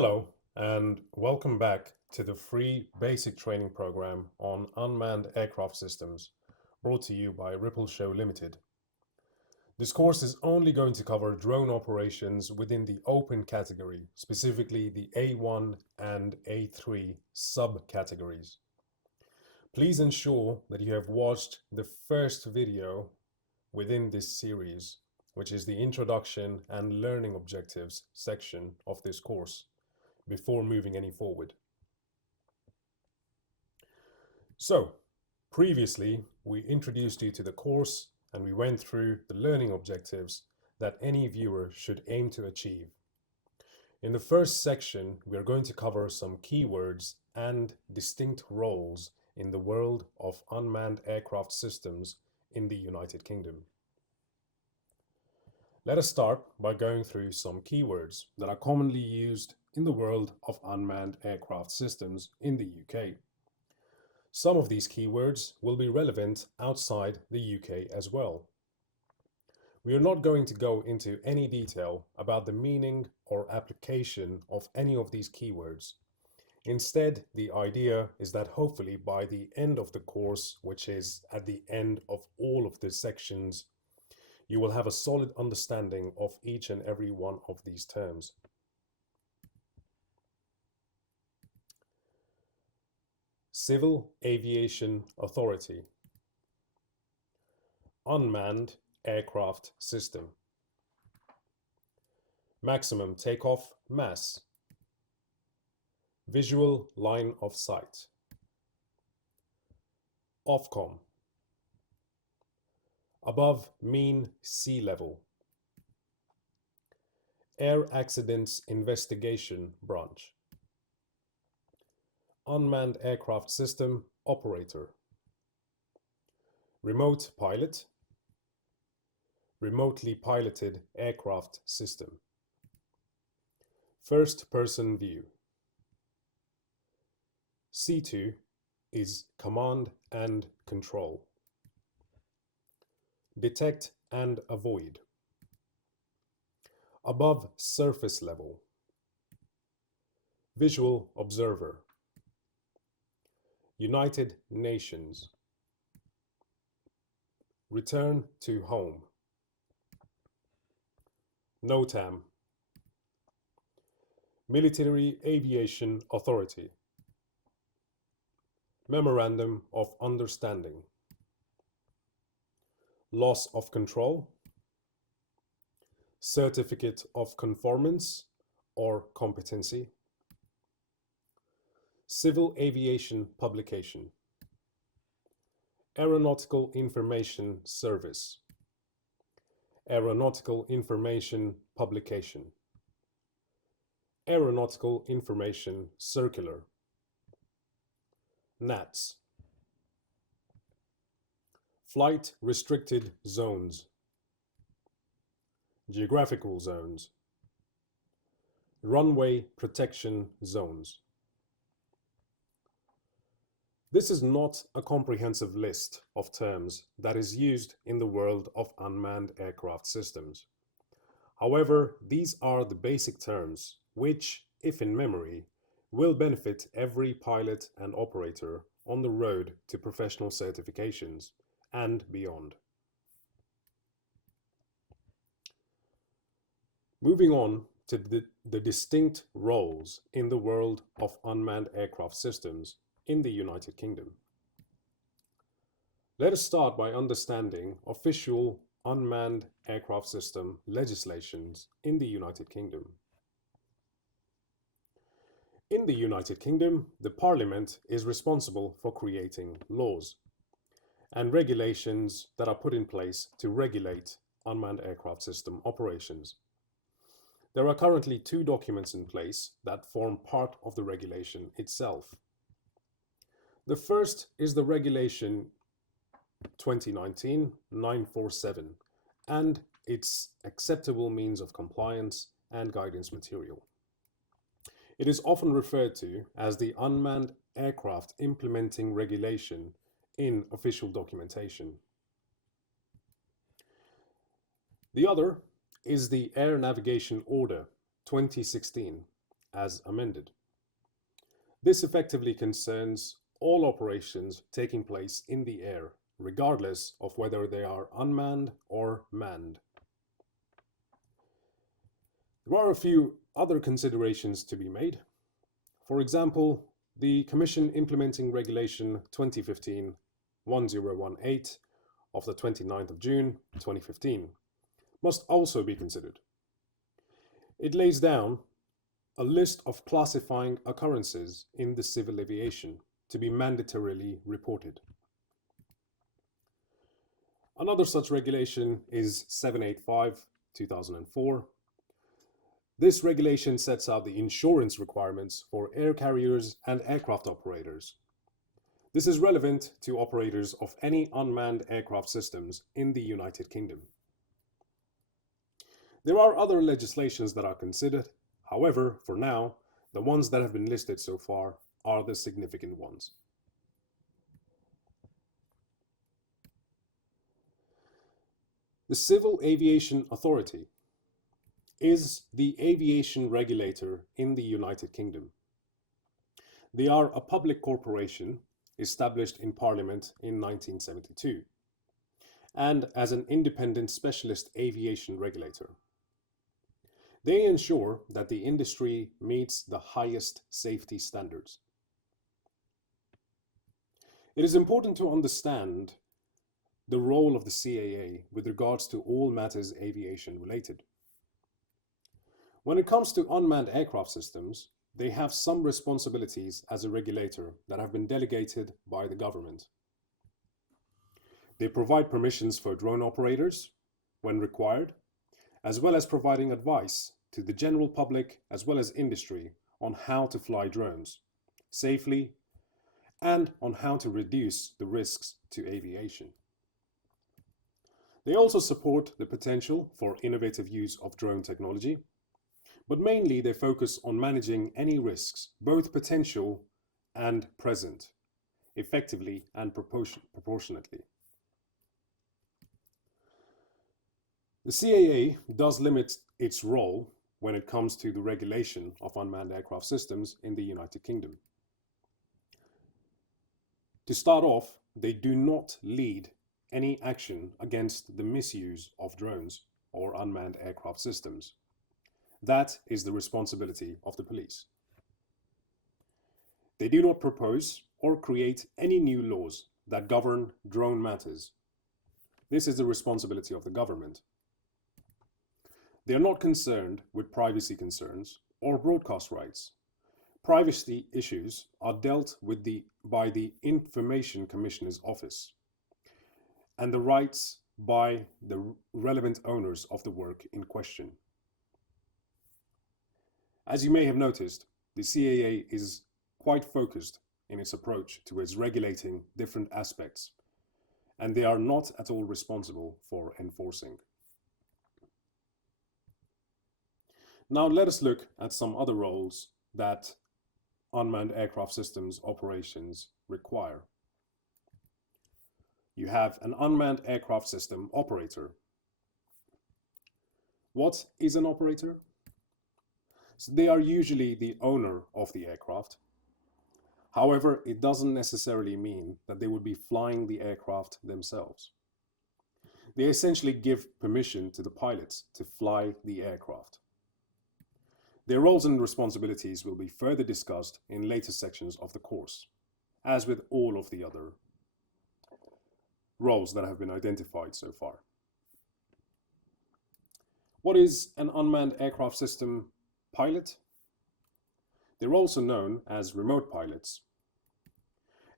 Hello, and welcome back to the free basic training program on unmanned aircraft systems, brought to you by Ripple Show Limited. This course is only going to cover drone operations within the open category, specifically the A1 and A3 subcategories. Please ensure that you have watched the first video within this series, which is the Introduction and Learning Objectives section of this course, before moving any forward. So, previously we introduced you to the course and we went through the learning objectives that any viewer should aim to achieve. In the first section, we are going to cover some keywords and distinct roles in the world of unmanned aircraft systems in the United Kingdom. Let us start by going through some keywords that are commonly used in the world of unmanned aircraft systems in the UK. Some of these keywords will be relevant outside the UK as well. We are not going to go into any detail about the meaning or application of any of these keywords. Instead, the idea is that hopefully by the end of the course, which is at the end of all of the sections, you will have a solid understanding of each and every one of these terms. Civil Aviation Authority. Unmanned aircraft system. Maximum takeoff mass. Visual line of sight. Ofcom. Above mean sea level. Air Accidents Investigation Branch. Unmanned aircraft system operator. Remote pilot. Remotely piloted aircraft system. First person view. C2 is command and control. Detect and avoid. Above surface level. Visual observer. United Nations. Return to home. NOTAM. Military Aviation Authority. Memorandum of Understanding. Loss of control. Certificate of conformance or competency. Civil Aviation Publication. Aeronautical Information Service. Aeronautical Information Publication. Aeronautical Information Circular. NATS. Flight Restricted Zones. Geographical Zones. Runway Protection Zones. This is not a comprehensive list of terms that is used in the world of unmanned aircraft systems. However, these are the basic terms which, if in memory, will benefit every pilot and operator on the road to professional certifications and beyond. Moving on to the distinct roles in the world of unmanned aircraft systems in the United Kingdom. Let us start by understanding official unmanned aircraft system legislations in the United Kingdom. In the United Kingdom, the Parliament is responsible for creating laws and regulations that are put in place to regulate unmanned aircraft system operations. There are currently two documents in place that form part of the regulation itself. The first is the Regulation 2019-947 and its acceptable means of compliance and guidance material. It is often referred to as the Unmanned Aircraft Implementing Regulation in official documentation. The other is the Air Navigation Order 2016 as amended. This effectively concerns all operations taking place in the air, regardless of whether they are unmanned or manned. There are a few other considerations to be made. For example, the Commission implementing Regulation 2015-1018 of the 29th of June 2015 must also be considered. It lays down a list of classifying occurrences in the civil aviation to be mandatorily reported. Another such regulation is 785/2004. This regulation sets out the insurance requirements for air carriers and aircraft operators. This is relevant to operators of any unmanned aircraft systems in the United Kingdom. There are other legislations that are considered. However, for now, the ones that have been listed so far are the significant ones. The Civil Aviation Authority is the aviation regulator in the United Kingdom. They are a public corporation established in Parliament in 1972 and as an independent specialist aviation regulator. They ensure that the industry meets the highest safety standards. It is important to understand the role of the CAA with regards to all matters aviation related. When it comes to unmanned aircraft systems, they have some responsibilities as a regulator that have been delegated by the government. They provide permissions for drone operators when required, as well as providing advice to the general public as well as industry on how to fly drones safely and on how to reduce the risks to aviation. They also support the potential for innovative use of drone technology, but mainly they focus on managing any risks, both potential and present, effectively and proportionately. The CAA does limit its role when it comes to the regulation of unmanned aircraft systems in the United Kingdom. To start off, they do not lead any action against the misuse of drones or unmanned aircraft systems. That is the responsibility of the police. They do not propose or create any new laws that govern drone matters. This is the responsibility of the government. They are not concerned with privacy concerns or broadcast rights. Privacy issues are dealt with by the Information Commissioner's Office and the rights by the relevant owners of the work in question. As you may have noticed, the CAA is quite focused in its approach towards regulating different aspects, and they are not at all responsible for enforcing. Now let us look at some other roles that unmanned aircraft systems operations require. You have an unmanned aircraft system operator. What is an operator? So they are usually the owner of the aircraft. However, it doesn't necessarily mean that they would be flying the aircraft themselves. They essentially give permission to the pilots to fly the aircraft. Their roles and responsibilities will be further discussed in later sections of the course, as with all of the other roles that have been identified so far. What is an unmanned aircraft system pilot? They're also known as remote pilots,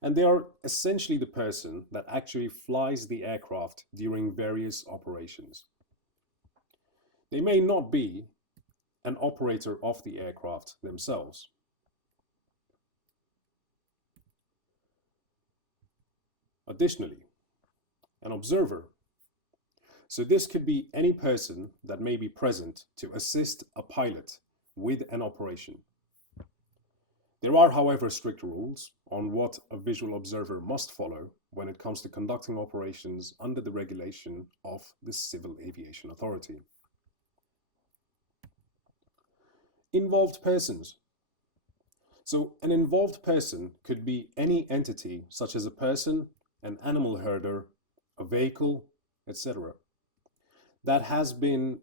and they are essentially the person that actually flies the aircraft during various operations. They may not be an operator of the aircraft themselves. Additionally, an observer. So this could be any person that may be present to assist a pilot with an operation. There are, however, strict rules on what a visual observer must follow when it comes to conducting operations under the regulation of the Civil Aviation Authority. Involved persons. So an involved person could be any entity such as a person, an animal herder, a vehicle, etc. that has been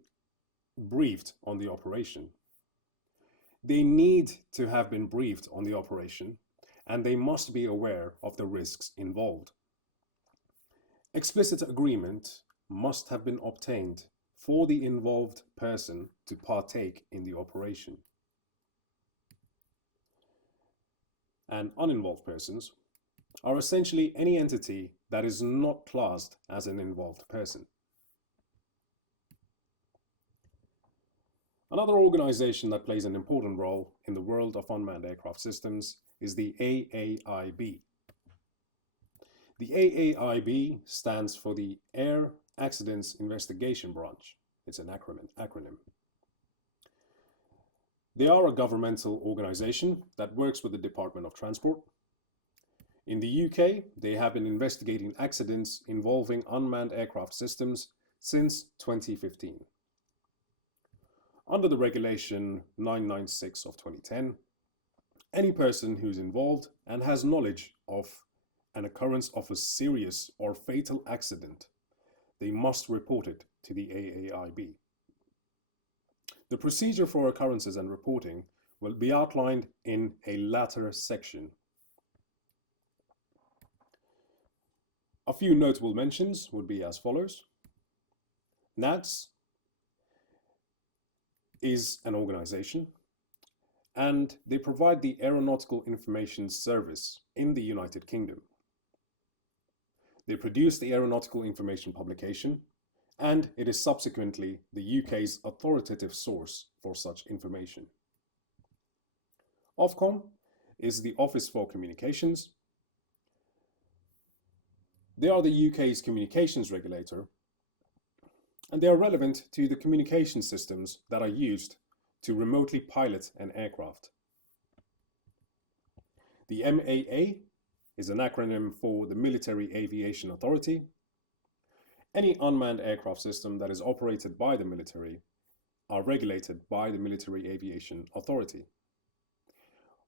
briefed on the operation. They need to have been briefed on the operation, and they must be aware of the risks involved. Explicit agreement must have been obtained for the involved person to partake in the operation. And uninvolved persons are essentially any entity that is not classed as an involved person. Another organization that plays an important role in the world of unmanned aircraft systems is the AAIB. The AAIB stands for the Air Accidents Investigation Branch. It's an acronym. They are a governmental organization that works with the Department of Transport. In the UK, they have been investigating accidents involving unmanned aircraft systems since 2015. Under the Regulation 996 of 2010, any person who's involved and has knowledge of an occurrence of a serious or fatal accident, they must report it to the AAIB. The procedure for occurrences and reporting will be outlined in a latter section. A few notable mentions would be as follows. NATS is an organization, and they provide the Aeronautical Information Service in the United Kingdom. They produce the Aeronautical Information publication, and it is subsequently the UK's authoritative source for such information. Ofcom is the Office for Communications. They are the UK's communications regulator, and they are relevant to the communication systems that are used to remotely pilot an aircraft. The MAA is an acronym for the Military Aviation Authority. Any unmanned aircraft system that is operated by the military are regulated by the Military Aviation Authority.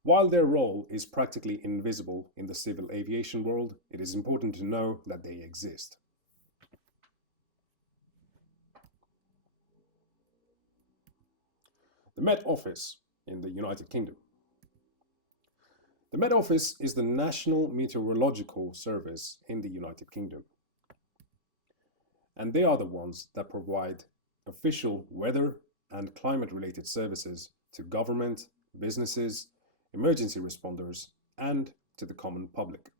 While their role is practically invisible in the civil aviation world, it is important to know that they exist. The Met Office in the United Kingdom. The Met Office is the National Meteorological Service in the United Kingdom. And they are the ones that provide official weather and climate-related services to government, businesses, emergency responders, and to the common public.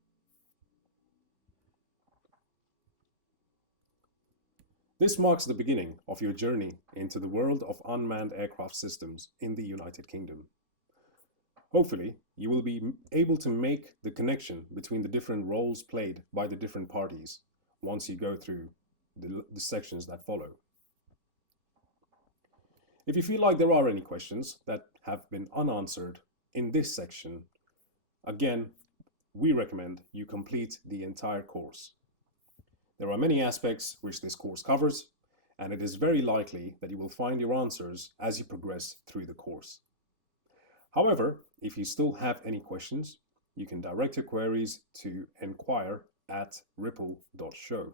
This marks the beginning of your journey into the world of unmanned aircraft systems in the United Kingdom. Hopefully, you will be able to make the connection between the different roles played by the different parties once you go through the sections that follow. If you feel like there are any questions that have been unanswered in this section, again, we recommend you complete the entire course. There are many aspects which this course covers, and it is very likely that you will find your answers as you progress through the course. However, if you still have any questions, you can direct your queries to enquire@ripple.show.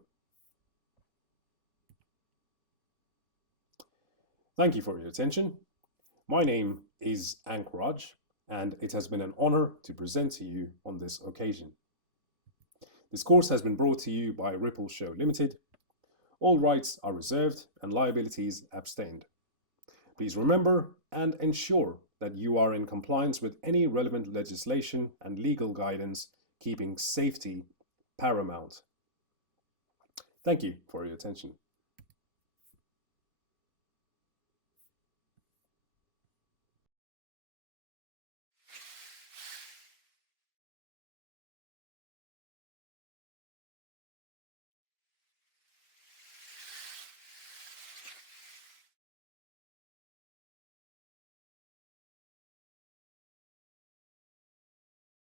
Thank you for your attention. My name is ENQUIRIES, and it has been an honor to present to you on this occasion. This course has been brought to you by Ripple Show Limited. All rights are reserved and liabilities abstained. Please remember and ensure that you are in compliance with any relevant legislation and legal guidance, keeping safety paramount. Thank you for your attention.